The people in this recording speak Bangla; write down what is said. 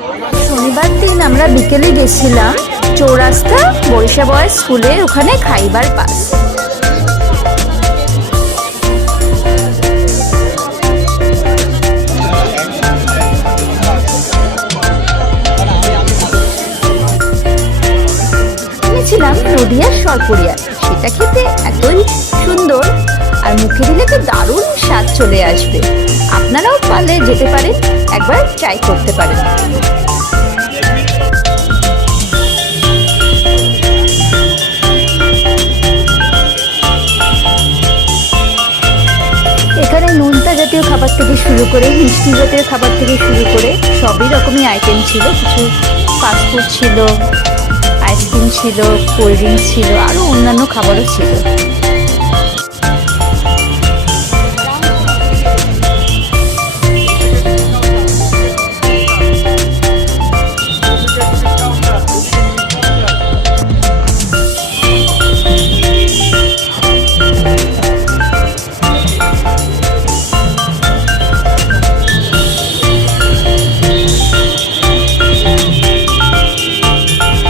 শনিবার দিন আমরা বিকেলে গেছিলাম চৌরাস্তা বরিশা বয়েজ স্কুলের ওখানে খাইবার পাস। কিনেছিলাম নদিয়ার সরপুরিয়া সেটা খেতে এতই সুন্দর আর মুখে দিলে তো দারুণ স্বাদ চলে আসবে। আপনারাও পারলে যেতে পারেন, একবার ট্রাই করতে পারেন। এখানে নোনতা জাতীয় খাবার থেকে শুরু করে, মিষ্টি জাতীয় খাবার থেকে শুরু করে, সবই রকমই আইটেম ছিল। কিছু ফাস্টফুড ছিল আইসক্রিম ছিল কোল্ড ড্রিঙ্কস ছিল আরও অন্যান্য খাবারও ছিল।